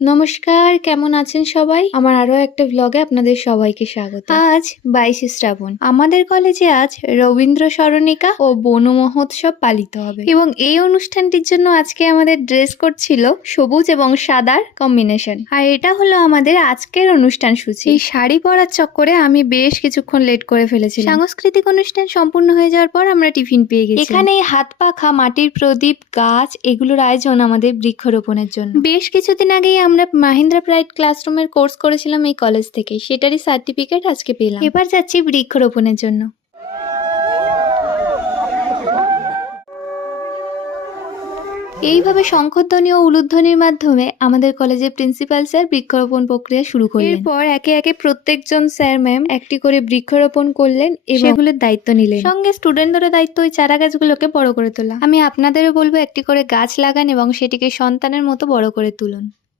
নমস্কার, কেমন আছেন সবাই? আমার আরো একটা ভ্লগে আপনাদের সবাইকে স্বাগত। আজ 22শে শ্রাবণ। আমাদের কলেজে আজ রবীন্দ্র স্মরণিকা ও বন মহোৎসব পালিত হবে এবং এই অনুষ্ঠানটির জন্য আজকে আমাদের ড্রেস কোড ছিল সবুজ এবং সাদার কম্বিনেশন। আর এটা হলো আমাদের আজকের অনুষ্ঠান সূচি। এই শাড়ি পরার চক্করে আমি বেশ কিছুক্ষণ লেট করে ফেলেছিলাম। সাংস্কৃতিক অনুষ্ঠান সম্পূর্ণ হয়ে যাওয়ার পর আমরা টিফিন পেয়ে গেছি। এখানে হাত পাখা, মাটির প্রদীপ, গাছ এগুলোর আয়োজন আমাদের বৃক্ষরোপণের জন্য। বেশ কিছুদিন আগেই আমরা মাহিন্দ্রা প্রাইড ক্লাসরুমের কোর্স করেছিলাম এই কলেজ থেকে, সেটারই সার্টিফিকেট আজকে পেলাম। এবার যাচ্ছি বৃক্ষরোপণের জন্য। এইভাবে শঙ্খধ্বনি ও উলুধ্বনির মাধ্যমে আমাদের কলেজের প্রিন্সিপাল স্যার বৃক্ষরোপণ প্রক্রিয়া শুরু করলেন। এরপর একে একে প্রত্যেকজন স্যার ম্যাম একটি করে বৃক্ষরোপণ করলেন এবং সেগুলোর দায়িত্ব নিলেন। সঙ্গে স্টুডেন্টদেরও দায়িত্ব ওই চারা গাছগুলোকে বড় করে তোলা। আমি আপনাদেরও বলবো একটি করে গাছ লাগান এবং সেটিকে সন্তানের মতো বড় করে তুলুন।